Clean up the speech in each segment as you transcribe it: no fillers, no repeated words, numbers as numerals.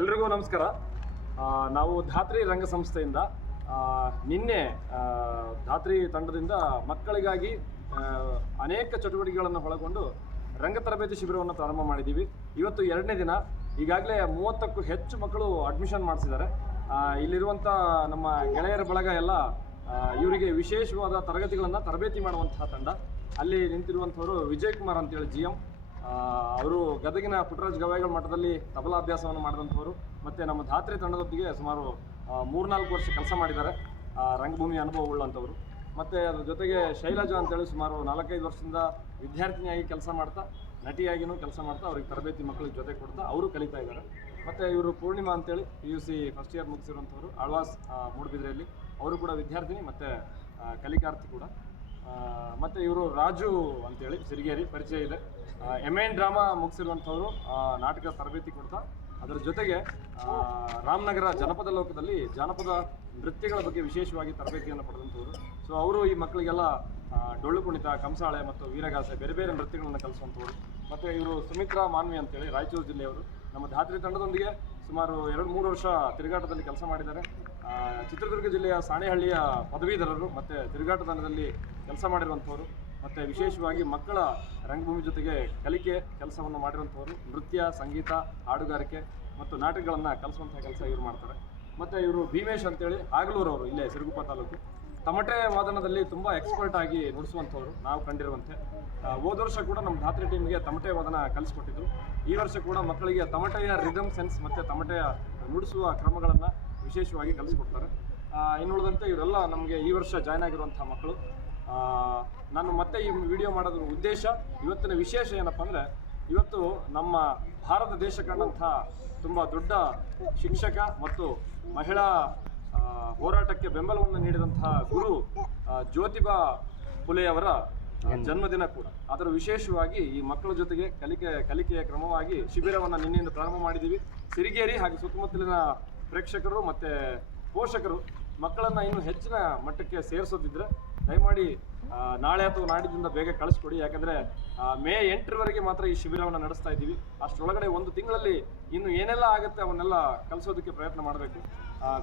ಎಲ್ರಿಗೂ ನಮಸ್ಕಾರ. ನಾವು ಧಾತ್ರಿ ರಂಗ ಸಂಸ್ಥೆಯಿಂದ ನಿನ್ನೆ ಧಾತ್ರಿ ತಂಡದಿಂದ ಮಕ್ಕಳಿಗಾಗಿ ಅನೇಕ ಚಟುವಟಿಕೆಗಳನ್ನು ಒಳಗೊಂಡು ರಂಗ ತರಬೇತಿ ಶಿಬಿರವನ್ನು ಪ್ರಾರಂಭ ಮಾಡಿದ್ದೀವಿ. ಇವತ್ತು 2ನೇ ದಿನ. ಈಗಾಗಲೇ 30ಕ್ಕೂ ಹೆಚ್ಚು ಮಕ್ಕಳು ಅಡ್ಮಿಷನ್ ಮಾಡಿಸಿದ್ದಾರೆ. ಇಲ್ಲಿರುವಂಥ ನಮ್ಮ ಗೆಳೆಯರ ಬಳಗ ಎಲ್ಲ ಇವರಿಗೆ ವಿಶೇಷವಾದ ತರಬೇತಿ ಮಾಡುವಂತಹ ತಂಡ. ಅಲ್ಲಿ ನಿಂತಿರುವಂಥವರು ವಿಜಯ್ ಕುಮಾರ್ ಅಂತೇಳಿ GM. ಅವರು ಗದಗಿನ ಪುಟ್ಟರಾಜ ಗವಾಯಿಗಳ ಮಠದಲ್ಲಿ ತಬಲಾ ಅಭ್ಯಾಸವನ್ನು ಮಾಡಿದಂಥವರು. ಮತ್ತು ನಮ್ಮ ಧಾತ್ರಿ ತಂಡದೊಟ್ಟಿಗೆ ಸುಮಾರು 3-4 ವರ್ಷ ಕೆಲಸ ಮಾಡಿದ್ದಾರೆ, ರಂಗಭೂಮಿ ಅನುಭವವುಳ್ಳಂಥವ್ರು. ಮತ್ತು ಅದ್ರ ಜೊತೆಗೆ ಶೈಲಜಾ ಅಂತೇಳಿ ಸುಮಾರು 4-5 ವರ್ಷದಿಂದ ವಿದ್ಯಾರ್ಥಿನಿಯಾಗಿ ಕೆಲಸ ಮಾಡ್ತಾ, ನಟಿಯಾಗಿಯೂ ಕೆಲಸ ಮಾಡ್ತಾ ಅವ್ರಿಗೆ ತರಬೇತಿ ಮಕ್ಕಳಿಗೆ ಜೊತೆ ಕೊಡ್ತಾ ಅವರು ಕಲಿತಾ ಇದ್ದಾರೆ. ಮತ್ತು ಇವರು ಪೂರ್ಣಿಮಾ ಅಂತೇಳಿ PUC ಫಸ್ಟ್ ಇಯರ್ ಮುಗಿಸಿರುವಂಥವ್ರು, ಆಳ್ವಾಸ್ ಮೂಡುಬಿದ್ರೆಯಲ್ಲಿ. ಅವರು ಕೂಡ ವಿದ್ಯಾರ್ಥಿನಿ ಮತ್ತು ಕಲಿಕಾರ್ಥಿ ಕೂಡ. ಮತ್ತು ಇವರು ರಾಜು ಅಂತೇಳಿ ಸಿರಿಗೇರಿ, ಪರಿಚಯ ಇದೆ. MN ಡ್ರಾಮಾ ಮುಗಿಸಿರುವಂಥವ್ರು, ನಾಟಕ ತರಬೇತಿ ಕೊಡ್ತಾ ಅದರ ಜೊತೆಗೆ ರಾಮನಗರ ಜನಪದ ಲೋಕದಲ್ಲಿ ಜಾನಪದ ನೃತ್ಯಗಳ ಬಗ್ಗೆ ವಿಶೇಷವಾಗಿ ತರಬೇತಿಯನ್ನು ಪಡೆದಂಥವ್ರು. ಸೊ ಅವರು ಈ ಮಕ್ಕಳಿಗೆಲ್ಲ ಡೊಳ್ಳು ಕುಣಿತ, ಕಂಸಾಳೆ ಮತ್ತು ವೀರಗಾಸೆ ಬೇರೆ ಬೇರೆ ನೃತ್ಯಗಳನ್ನು ಕಲಿಸುವಂಥವ್ರು. ಮತ್ತು ಇವರು ಸುಮಿತ್ರಾ ಮಾನ್ವಿ ಅಂತೇಳಿ ರಾಯಚೂರು ಜಿಲ್ಲೆಯವರು. ನಮ್ಮ ಧಾತ್ರಿ ತಂಡದೊಂದಿಗೆ ಸುಮಾರು 2-3 ವರ್ಷ ತಿರುಗಾಟದಲ್ಲಿ ಕೆಲಸ ಮಾಡಿದ್ದಾರೆ. ಚಿತ್ರದುರ್ಗ ಜಿಲ್ಲೆಯ ಸಾಣೆಹಳ್ಳಿಯ ಪದವೀಧರರು ಮತ್ತು ತಿರುಗಾಟ ತಂಡದಲ್ಲಿ ಕೆಲಸ ಮಾಡಿರುವಂಥವ್ರು. ಮತ್ತು ವಿಶೇಷವಾಗಿ ಮಕ್ಕಳ ರಂಗಭೂಮಿ ಜೊತೆಗೆ ಕಲಿಕೆ ಕೆಲಸವನ್ನು ಮಾಡಿರುವಂಥವ್ರು. ನೃತ್ಯ, ಸಂಗೀತ, ಹಾಡುಗಾರಿಕೆ ಮತ್ತು ನಾಟಕಗಳನ್ನು ಕಲಿಸುವಂಥ ಕೆಲಸ ಇವರು ಮಾಡ್ತಾರೆ. ಮತ್ತು ಇವರು ಭೀಮೇಶ್ ಅಂತೇಳಿ ಹಾಗಲೂರವರು, ಇಲ್ಲೇ ಸಿರುಗುಪ್ಪ ತಾಲೂಕು. ತಮಟೆ ವಾದನದಲ್ಲಿ ತುಂಬ ಎಕ್ಸ್ಪರ್ಟ್ ಆಗಿ ನುಡಿಸುವಂಥವ್ರು ನಾವು ಕಂಡಿರುವಂತೆ. ಹೋದ ವರ್ಷ ಕೂಡ ನಮ್ಮ ಧಾತ್ರಿ ಟೀಮ್ಗೆ ತಮಟೆ ವಾದನ ಕಲಿಸ್ಕೊಟ್ಟಿದ್ರು. ಈ ವರ್ಷ ಕೂಡ ಮಕ್ಕಳಿಗೆ ತಮಟೆಯ ರಿದಮ್ ಸೆನ್ಸ್ ಮತ್ತು ತಮಟೆಯ ನುಡಿಸುವ ಕ್ರಮಗಳನ್ನು ವಿಶೇಷವಾಗಿ ಕಲಿಸ್ಕೊಡ್ತಾರೆ. ಇನ್ನುಳಿದಂತೆ ಇವರೆಲ್ಲ ನಮಗೆ ಈ ವರ್ಷ ಜಾಯ್ನ್ ಆಗಿರುವಂಥ ಮಕ್ಕಳು. ನಾನು ಮತ್ತೆ ಈ ವಿಡಿಯೋ ಮಾಡೋದ್ರ ಉದ್ದೇಶ, ಇವತ್ತಿನ ವಿಶೇಷ ಏನಪ್ಪ ಅಂದರೆ, ಇವತ್ತು ನಮ್ಮ ಭಾರತ ದೇಶ ಕಂಡಂಥ ತುಂಬ ದೊಡ್ಡ ಶಿಕ್ಷಕ ಮತ್ತು ಮಹಿಳಾ ಹೋರಾಟಕ್ಕೆ ಬೆಂಬಲವನ್ನು ನೀಡಿದಂತಹ ಗುರು ಜ್ಯೋತಿಬಾ ಫುಲೆಯವರ ಜನ್ಮದಿನ ಕೂಡ. ಅದರ ವಿಶೇಷವಾಗಿ ಈ ಮಕ್ಕಳ ಜೊತೆಗೆ ಕಲಿಕೆಯ ಕ್ರಮವಾಗಿ ಶಿಬಿರವನ್ನು ನಿನ್ನೆಯಿಂದ ಪ್ರಾರಂಭ ಮಾಡಿದ್ದೀವಿ. ಸಿರಿಗೇರಿ ಹಾಗೂ ಸುತ್ತಮುತ್ತಲಿನ ಪ್ರೇಕ್ಷಕರು ಮತ್ತು ಪೋಷಕರು ಮಕ್ಕಳನ್ನು ಇನ್ನೂ ಹೆಚ್ಚಿನ ಮಟ್ಟಕ್ಕೆ ಸೇರಿಸೋದಿದ್ರೆ ದಯಮಾಡಿ ನಾಳೆ ಅಥವಾ ನಾಡಿದಿಂದ ಬೇಗ ಕಳಿಸ್ಕೊಡಿ. ಯಾಕಂದರೆ ಮೇ 8ರವರೆಗೆ ಮಾತ್ರ ಈ ಶಿಬಿರವನ್ನು ನಡೆಸ್ತಾ ಇದ್ದೀವಿ. ಅಷ್ಟರೊಳಗಡೆ 1 ತಿಂಗಳಲ್ಲಿ ಇನ್ನು ಏನೆಲ್ಲ ಆಗುತ್ತೆ ಅವನ್ನೆಲ್ಲ ಕಲಿಸೋದಕ್ಕೆ ಪ್ರಯತ್ನ ಮಾಡಬೇಕು.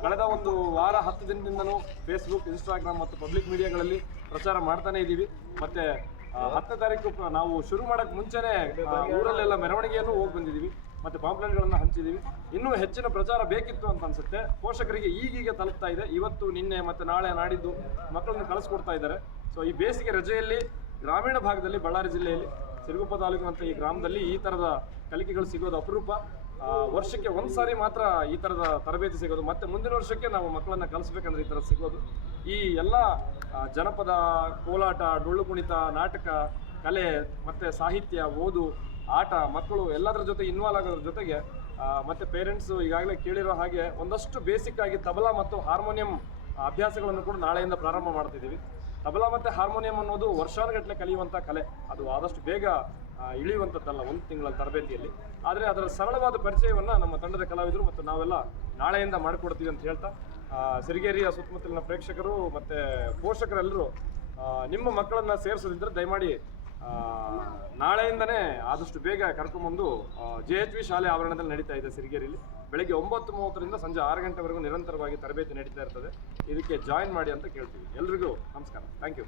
ಕಳೆದ 1 ವಾರ 10 ದಿನದಿಂದನೂ ಫೇಸ್ಬುಕ್, ಇನ್ಸ್ಟಾಗ್ರಾಮ್ ಮತ್ತು ಪಬ್ಲಿಕ್ ಮೀಡಿಯಾಗಳಲ್ಲಿ ಪ್ರಚಾರ ಮಾಡ್ತಾನೇ ಇದ್ದೀವಿ. ಮತ್ತು 10ನೇ ತಾರೀಕು ನಾವು ಶುರು ಮಾಡೋಕ್ಕೆ ಮುಂಚೆನೇ ಊರಲ್ಲೆಲ್ಲ ಮೆರವಣಿಗೆಯನ್ನು ಹೋಗಿ ಬಂದಿದ್ದೀವಿ ಮತ್ತು ಪಾಂಪ್ಲೆಟ್ಗಳನ್ನು ಹಂಚಿದ್ದೀವಿ. ಇನ್ನೂ ಹೆಚ್ಚಿನ ಪ್ರಚಾರ ಬೇಕಿತ್ತು ಅಂತ ಅನಿಸುತ್ತೆ. ಪೋಷಕರಿಗೆ ಈಗೀಗ ತಲುಪ್ತಾ ಇದೆ. ಇವತ್ತು, ನಿನ್ನೆ ಮತ್ತು ನಾಳೆ ನಾಡಿದ್ದು ಮಕ್ಕಳನ್ನು ಕಳಿಸ್ಕೊಡ್ತಾ ಇದ್ದಾರೆ. ಸೊ ಈ ಬೇಸಿಗೆ ರಜೆಯಲ್ಲಿ ಗ್ರಾಮೀಣ ಭಾಗದಲ್ಲಿ, ಬಳ್ಳಾರಿ ಜಿಲ್ಲೆಯಲ್ಲಿ ಸಿರುಗುಪ್ಪ ತಾಲೂಕಿನಂಥ ಈ ಗ್ರಾಮದಲ್ಲಿ ಈ ಥರದ ಕಲಿಕೆಗಳು ಸಿಗೋದು ಅಪರೂಪ. ವರ್ಷಕ್ಕೆ 1 ಸಾರಿ ಮಾತ್ರ ಈ ಥರದ ತರಬೇತಿ ಸಿಗೋದು. ಮತ್ತು ಮುಂದಿನ ವರ್ಷಕ್ಕೆ ನಾವು ಮಕ್ಕಳನ್ನು ಕಲಿಸ್ಬೇಕಂದ್ರೆ ಈ ಥರ ಸಿಗೋದು. ಈ ಎಲ್ಲ ಜನಪದ, ಕೋಲಾಟ, ಡೊಳ್ಳು ಕುಣಿತ, ನಾಟಕ, ಕಲೆ ಮತ್ತು ಸಾಹಿತ್ಯ, ಓದು, ಆಟ, ಮಕ್ಕಳು ಎಲ್ಲದರ ಜೊತೆ ಇನ್ವಾಲ್ವ್ ಆಗೋದ್ರ ಜೊತೆಗೆ ಮತ್ತು ಪೇರೆಂಟ್ಸು ಈಗಾಗಲೇ ಕೇಳಿರೋ ಹಾಗೆ ಒಂದಷ್ಟು ಬೇಸಿಕ್ ಆಗಿ ತಬಲಾ ಮತ್ತು ಹಾರ್ಮೋನಿಯಂ ಅಭ್ಯಾಸಗಳನ್ನು ಕೂಡ ನಾಳೆಯಿಂದ ಪ್ರಾರಂಭ ಮಾಡ್ತಿದ್ದೀವಿ. ತಬಲಾ ಮತ್ತು ಹಾರ್ಮೋನಿಯಂ ಅನ್ನೋದು ವರ್ಷಾನುಗಟ್ಟಲೆ ಕಲಿಯುವಂಥ ಕಲೆ. ಅದು ಆದಷ್ಟು ಬೇಗ ಇಳಿಯುವಂಥದ್ದಲ್ಲ 1 ತಿಂಗಳ ತರಬೇತಿಯಲ್ಲಿ. ಆದರೆ ಅದರ ಸರಳವಾದ ಪರಿಚಯವನ್ನು ನಮ್ಮ ತಂಡದ ಕಲಾವಿದರು ಮತ್ತು ನಾವೆಲ್ಲ ನಾಳೆಯಿಂದ ಮಾಡಿಕೊಡ್ತೀವಿ ಅಂತ ಹೇಳ್ತಾ, ಸಿರಿಗೇರಿಯ ಸುತ್ತಮುತ್ತಲಿನ ಪ್ರೇಕ್ಷಕರು ಮತ್ತು ಪೋಷಕರೆಲ್ಲರೂ ನಿಮ್ಮ ಮಕ್ಕಳನ್ನು ಸೇರಿಸೋದಿದ್ದರೆ ದಯಮಾಡಿ ನಾಳೆಯಿಂದನೇ ಆದಷ್ಟು ಬೇಗ ಕರ್ಕೊಂಬಂದು JHV ಶಾಲೆ ಆವರಣದಲ್ಲಿ ನಡೀತಾ ಇದೆ ಸಿರಿಗೇರಿಯಲ್ಲಿ. ಬೆಳಗ್ಗೆ 9:30ರಿಂದ ಸಂಜೆ 6 ಗಂಟೆವರೆಗೂ ನಿರಂತರವಾಗಿ ತರಬೇತಿ ನಡೀತಾ ಇರ್ತದೆ. ಇದಕ್ಕೆ ಜಾಯಿನ್ ಮಾಡಿ ಅಂತ ಕೇಳ್ತೀವಿ. ಎಲ್ರಿಗೂ ನಮಸ್ಕಾರ. Thank you.